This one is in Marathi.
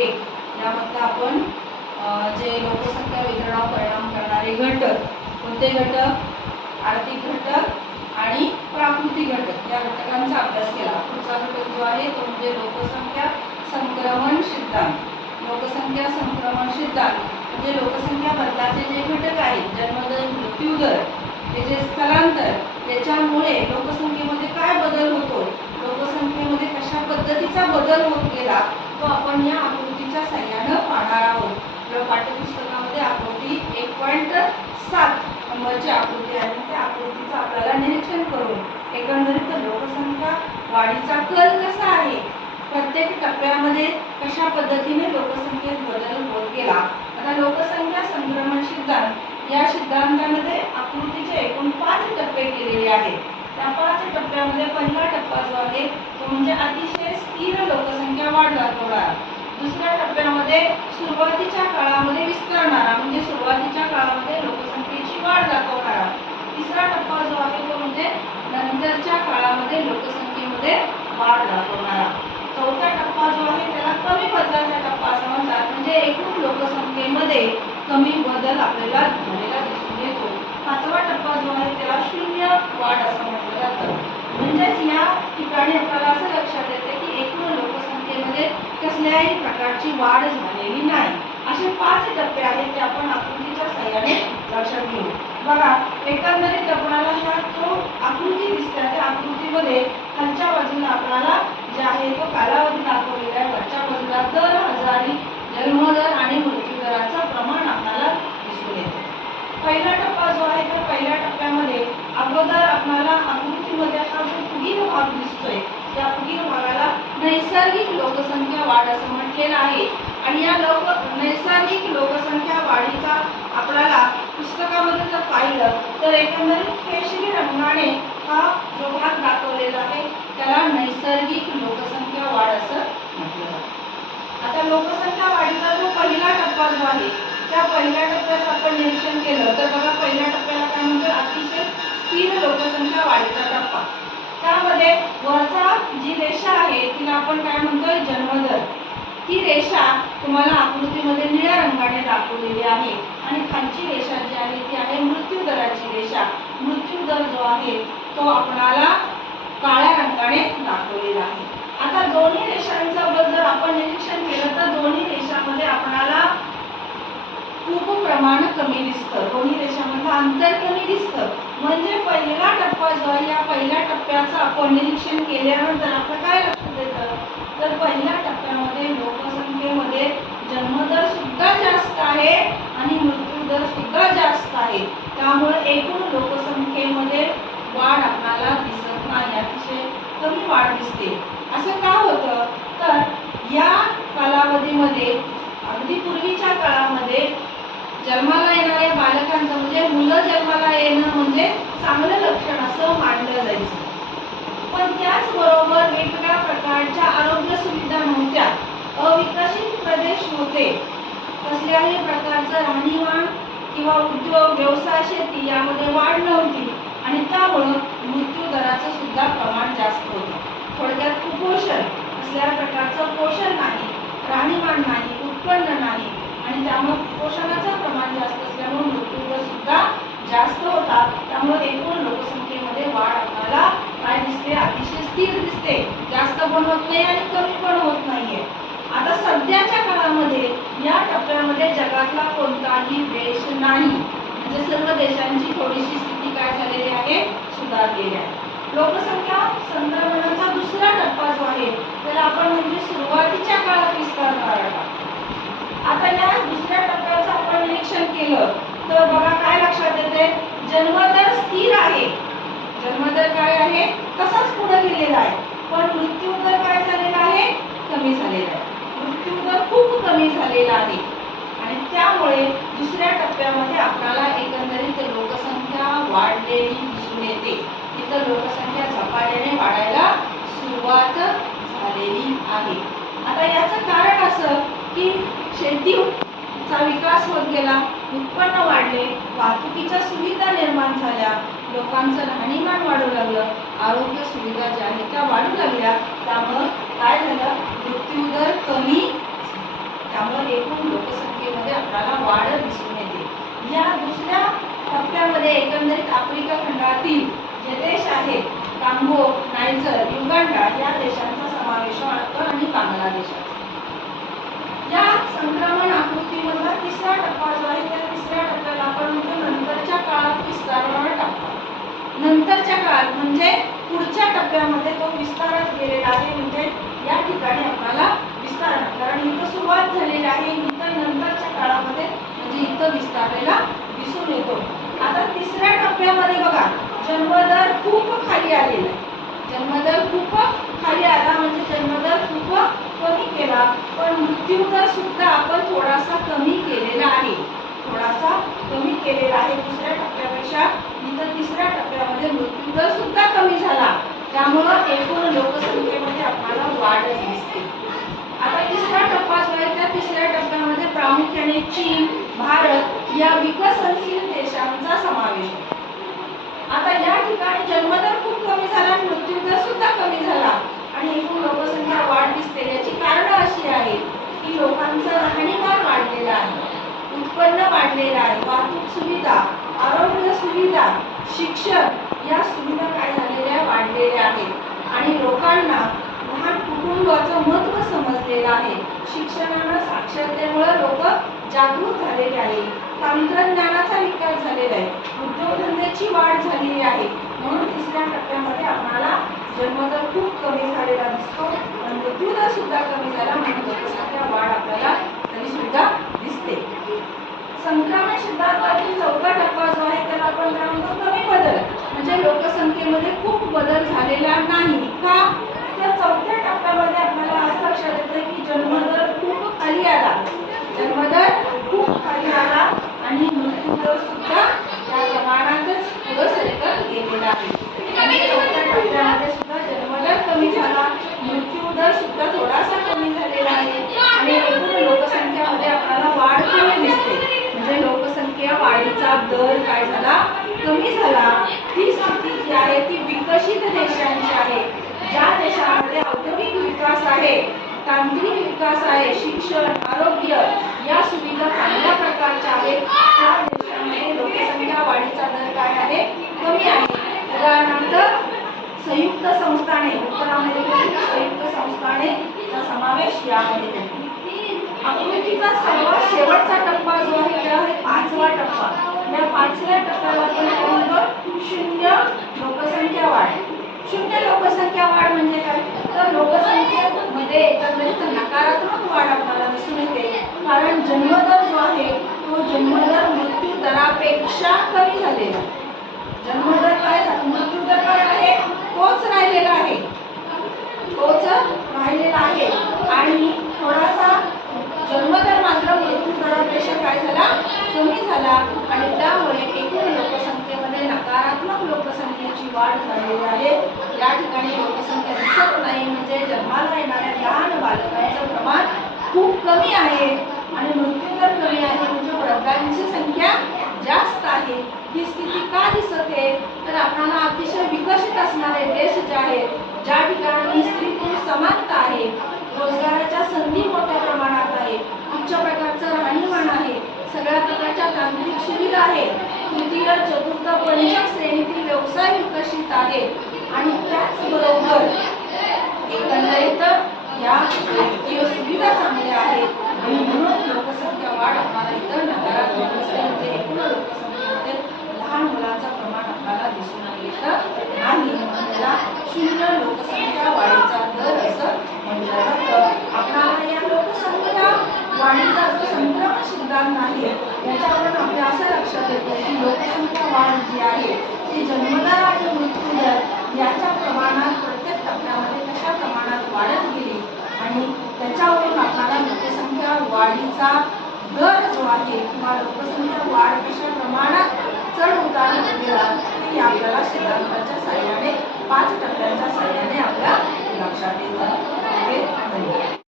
आहे. यामधलं आपण जे लोकसंख्या वितरणावर परिणाम करणारे घटक कोणते घटक? आर्थिक घटक आणि प्राकृतिक घटक. या घटकांचा अभ्यास केला. पुढचा घटक जो आहे तो म्हणजे लोकसंख्या संक्रमण सिद्धांत. लोकसंख्या संक्रमण सिद्धांत म्हणजे लोकसंख्या बदलाचे जे घटक आहेत जन्मदर मृत्यूदर जे स्थलांतर याच्यामुळे लोकसंख्येमध्ये काय बदल होतो लोकसंख्येमध्ये कशा पद्धतीचा बदल होत गेला? तो आपण या आकृतीच्या सहाय्यानं पाहणार आहोत. या पाठ्यपुस्तकामध्ये आकृती एक पॉईंट सात नंबरची आकृती आहे. त्या आकृतीचं आपल्याला निरीक्षण करून एकंदरीत लोकसंख्या वाढीचा कल कसा आहे? प्रत्येक टप्प्यामध्ये कशा पद्धतीने लोकसंख्येत बदल होत गेला? आता लोकसंख्या संक्रमण सिद्धांत या सिद्धांतामध्ये आकृतीचे एकूण पाच टप्पे केलेले आहेत. त्या पाच टप्प्यामध्ये पहिला टप्पा जो आहे तो म्हणजे अतिशय स्थिर लोकसंख्या वाढ दाखवणारा. दुसऱ्या टप्प्यामध्ये सुरुवातीच्या काळामध्ये विस्तारणारा म्हणजे सुरुवातीच्या काळामध्ये लोकसंख्येची वाढ दाखवणारा. तिसरा टप्पा जो आहे तो म्हणजे नंतरच्या काळामध्ये लोकसंख्येमध्ये वाढ दाखवणारा. चौथा टप्पा जो आहे त्याला कमी बदलाचा टप्पा असं म्हणतात. म्हणजे एकूण लोकसंख्येमध्ये कमी बदल आपल्याला झालेला दिसून येतो. पाचवा टप्पा जो आहे त्याला शून्य वाढ असं म्हटलं जातं. म्हणजेच या ठिकाणी आपल्याला असं लक्षात येते की एकूण लोक लोकसंख्येमध्ये कसल्याही प्रकारची वाढ झालेली नाही. असे पाच टप्पे आहेत ते आपण आकृतीच्या सहाय्याने लक्षात घेऊ. बघा एकंदरीत आपणाला ह्या आकृती दिसते त्या आकृतीमध्ये खालच्या बाजूला आपल्याला जे आहे तो कालावधी दाखवलेला आहे वरच्या बाजूला दर हजारी जन्मदर आणि मृत्यूदराचं प्रमाण आपल्याला दिसून येते पहिला टप्पा जो आहे त्या पहिल्या टप्प्यामध्ये अगोदर आपल्याला आकृतीमध्ये हा जो पुढील भाग दिसतोय त्या पुढील भागाला नैसर्गिक लोकसंख्या वाढ असं म्हटलेलं आहे. आणि या लोक नैसर्गिक लोकसंख्या वाढीचा आपल्याला पुस्तकामध्ये जर पाहिलं तर एकंदरीत केशरी रंगाने हा जो भाग दाखवलेला आहे त्याला नैसर्गिक लोकसंख्या वाढ असं म्हटलं आता लोकसंख्या वाढीचा जो पहिला टप्पा जो आहे त्या पहिल्या टप्प्यात आपण निरीक्षण केलं. तर बघा पहिल्या टप्प्याला काय म्हणतो अतिशय स्थिर लोकसंख्या वाढीचा टप्पा. त्यामध्ये वरचा जी रेषा आहे तिला आपण काय म्हणतोय? जन्मदर. ही रेषा तुम्हाला आकृतीमध्ये निळ्या रंगाने दाखवलेली आहे. आणि खालची रेषा जी आहे ती आहे मृत्यू दराची रेषा. मृत्यू दर जो आहे तो आपणाला काळ्या रंगाने दाखवलेला आहे. आता दोन्ही रेषांचा जर आपण निरीक्षण केलं तर दोन्ही रेषामध्ये आपणाला खूप प्रमाण कमी दिसतं. दोन्ही रेषांमधलं अंतर कमी दिसतं. म्हणजे पहिला पहिल्या आपण निरीक्षण केल्यानंतर आपलं काय लक्षात येतं तर पहिल्या टप्प्यामध्ये लोकसंख्येमध्ये जन्मदर सुद्धा जास्त आहे आणि मृत्यूदर सुद्धा जास्त आहे. त्यामुळे एकूण लोकसंख्येमध्ये वाढ आपल्याला दिसत नाही. अतिशय कमी वाढ दिसते. असं का होतं? तर या कालावधीमध्ये अगदी पूर्वीच्या काळामध्ये जन्माला येणाऱ्या बालकांचं म्हणजे मुलं जन्माला येणं म्हणजे चांगलं लक्षण असं मानलं जायचं. पण त्याचबरोबर वेगवेगळ्या प्रकारच्या आरोग्य सुविधा नव्हत्या. अविकसित प्रदेश होते. कसल्याही प्रकारचं राहणीमान किंवा उद्योग व्यवसाय शेती यामध्ये वाढ नव्हती आणि त्यामुळं मृत्यू दराचं सुद्धा प्रमाण जास्त होतं. थोडक्यात कुपोषण असल्या प्रकारचं पोषण नाही राहणीमान नाही उत्पन्न नाही आणि त्यामुळे कुपोषणाचं प्रमाण जास्त असल्यामुळे मृत्यूदर सुद्धा जास्त होता. त्यामुळे एकूण लोकसंख्येमध्ये वाढ आपल्याला काय दिसते अतिशय असते जास्त पण होत नाही आणि कमी पण होत नाहीये. आता सध्याच्या काळामध्ये या टप्प्यामध्ये जगातला कोणताही देश नाही. म्हणजे सर्व देशांची थोडीशी स्थिती काय झालेली आहे? सुधारलेली आहे. लोकसंख्या संक्रमणाचा दुसरा टप्पा जो आहे त्याला आपण म्हणजे सुरुवातीच्या काळात विस्तार करायला. आता या दुसऱ्या टप्प्याचं आपण निरीक्षण केलं तर बघा काय लक्षात येते जन्मदर स्थिर आहे. जन्मदर काय आहे? तसाच पुढे गेलेला आहे. पण मृत्यू दर काय झालेला आहे? कमी झालेला आहे. मृत्यू दर खूप कमी झालेला आहे. आणि त्यामुळे दुसऱ्या टप्प्यामध्ये आपल्याला एकंदरीत लोकसंख्या वाढलेली दिसून येते. तिथं लोकसंख्या झपाट्याने वाढायला सुरुवात झालेली आहे. आता याचं कारण असं की शेतीचा विकास होत गेला उत्पन्न वाढले वाहतुकीच्या सुविधा निर्माण झाल्या लोकांचं राहणीमान वाढू लागलं आरोग्य सुविधा ज्या आहेत त्या वाढू लागल्या त्यामुळं काय झालं? मृत्यूदर कमी त्यामुळे एकूण लोकसंख्येमध्ये आपल्याला वाढ दिसून येते. या दुसऱ्या टप्प्यामध्ये एकंदरीत आफ्रिका खंडातील जे देश आहेत कांगो नायजर युगांडा या देशांचा समावेश वाढतो आणि बांगलादेशाचा या संक्रमण आकृतीमधला तिसरा टप्पा जो आहे त्या तिसऱ्या टप्प्याला आपण म्हणतो नंतरच्या काळात विस्तारणार म्हणजे पुढच्या टप्प्यामध्ये तो विस्तारात गेलेला आहे. म्हणजे या ठिकाणी आपल्याला विस्तार कारण इथं सुरुवात झालेली आहे. इथं नंतरच्या काळामध्ये म्हणजे इथं विस्तारलेला दिसून येतो. आता तिसऱ्या टप्प्यामध्ये बघा जन्मदर खूप खाली आलेला आहे. जन्मदर खूप खाली आला म्हणजे जन्मदर खूप कमी केला. पण मृत्यूदर सुद्धा आपण थोडासा कमी केलेला आहे. थोडासा कमी केलेला आहे. दुसऱ्या टप्प्यापेक्षा इथं तिसऱ्या टप्प्यामध्ये मृत्यूदर सुद्धा कमी झाला. त्यामुळं एकूण लोकसंख्येमध्ये आपल्याला वाढ दिसते. आता तिसरा टप्पा जो आहे त्या तिसऱ्या टप्प्यामध्ये प्रामुख्याने चीन भारत या विकसनशील देशांचा समावेश होतो. आता या ठिकाणी जन्मदर खूप कमी झाला आणि मृत्यूदर सुद्धा कमी झाला. आणि एकूण लोकसंख्या वाढ दिसते याची कारणं अशी आहेत की लोकांचं राहणीमान वाढलेलं आहे. उत्पन्न वाढलेलं आहे. वाहतूक सुविधा आरोग्य सुविधा शिक्षण या सुविधा काय झालेल्या वाढलेल्या आहेत. आणि लोकांना लहान कुटुंबाचं महत्त्व समजलेलं आहे. शिक्षणानं साक्षरतेमुळे लोक जागरूक झालेले आहे तंत्रज्ञानाचा विकास झालेला आहे. उद्योगधंद्याची वाढ झालेली आहे. म्हणून तिसऱ्या टप्प्यामध्ये आम्हाला जन्मदर खूप कमी झालेला दिसतो. पण मृत्यूदर सुद्धा कमी झाला. म्हणून जनसंख्या वाढ आपल्याला तरी सुद्धा दिसते. संक्रमण सिद्धांतातील चौथा टप्पा जो आहे त्याला आपण काय म्हणतो कमी बदल म्हणजे लोकसंख्येमध्ये खूप बदल झालेला नाही. का तर चौथ्या टप्प्यामध्ये आपल्याला असं लक्षात येतं की जन्मदर खूप खाली आला जन्मदर खूप खाली आला आणि मृत्यूदर सुद्धा त्या प्रमाणातच पुढं सरकत गेलेला आहे आणि चौथ्या टप्प्यामध्ये सुद्धा जन्मदर कमी झाला मृत्यूदर सुद्धा थोडासा कमी झालेला आहे आणि एकूण लोकसंख्यामध्ये आपल्याला वाढ कमी दिसते म्हणजे लोकसंख्या वाढीचा दर काय झाला कमी झाला ही स्थिती जी आहे ती विकसित देशांची आहे. ज्या देशामध्ये औद्योगिक विकास आहे तांत्रिक विकास आहे शिक्षण आरोग्य या सुविधा चांगल्या प्रकारच्या आहेत त्या देशांमध्ये लोकसंख्या वाढीचा दर काय आहे? कमी आहे. उदाहरणार्थ संयुक्त संस्थाने उत्तर अमेरिकेतील संयुक्त संस्थानेचा समावेश यामध्ये होतो आकृतीचा सर्वात शेवटचा टप्पा जो आहे तो आहे पाचवा टप्पा. या पाचव्या टप्प्याला आपण काय म्हणतो शून्य लोकसंख्या वाढ. शून्य लोकसंख्या वाढ म्हणजे काय? तर लोकसंख्येमध्ये एकंदरीत नकारात्मक वाढ आपल्याला दिसून येते. कारण जन्मदर जो आहे तो जन्मदर मृत्यू दरापेक्षा कमी झालेला जन्मदर काय? मृत्यू दर काय आहे? तोच राहिलेला आहे तोच राहिलेला आहे आणि थोडासा जन्मदर मात्र मृत्यू दरापेक्षा काय झाला कमी झाला आणि त्यामुळे एकूण लोकसंख्येमध्ये नकारात्मक लोकसंख्येची वाढ झालेली आहे या ठिकाणी लोकसंख्या दिसत नाही म्हणजे जन्माला येणाऱ्या लहान बालकांचं प्रमाण खूप कमी आहे आणि मृत्यूदर कमी आहे म्हणजे मृतांची संख्या जास्त आहे. ही स्थिती का दिसत आहे? तर आपल्याला अतिशय विकसित असणारे देश जे आहेत ज्या ठिकाणी स्त्री पुरुष समानता आहे रोजगाराच्या संधी मोठ्या प्रमाणात आहे उच्च प्रकारचं राहणीमान आहे सगळ्या प्रकारच्या तांत्रिक सुविधा आहेत. तृतीय चतुर्थ पंचक श्रेणीतील व्यवसाय विकसित आहेत. आणि त्याचबरोबर एकंदरीत या वैद्यकीय सुविधा चांगल्या आहेत. आणि म्हणून लोकसंख्या वाढ आम्हाला इतर नकारात्मक दिसते म्हणजे एकूण लोकसंख्येमध्ये लहान मुलांचा प्रमाण आपल्याला दिसून येतं नाही म्हणून त्याला शून्य लोकसंख्या वाढीचा दर असं म्हटलं जातं आपल्याला या लोकसंख्या वाढीचा जो संक्रमण सिद्धांत आहे याच्यावरून आपल्या असं लक्षात येतं की लोकसंख्या वाढ जी आहे ती जन्मदर आणि मृत्यूदर याच्या प्रमाणात प्रत्येक टप्प्यामध्ये कशा प्रमाणात वाढत गेली आणि त्याच्यावरून आपल्याला लोकसंख्या वाढीचा दर जो आहे. किंवा लोकसंख्या वाढ प्रमाणात चढ उतार गेला हे आपल्याला सिद्धांताच्या साह्याने पाच टप्प्यांच्या साह्याने आपल्या लक्षात येतं. धन्यवाद.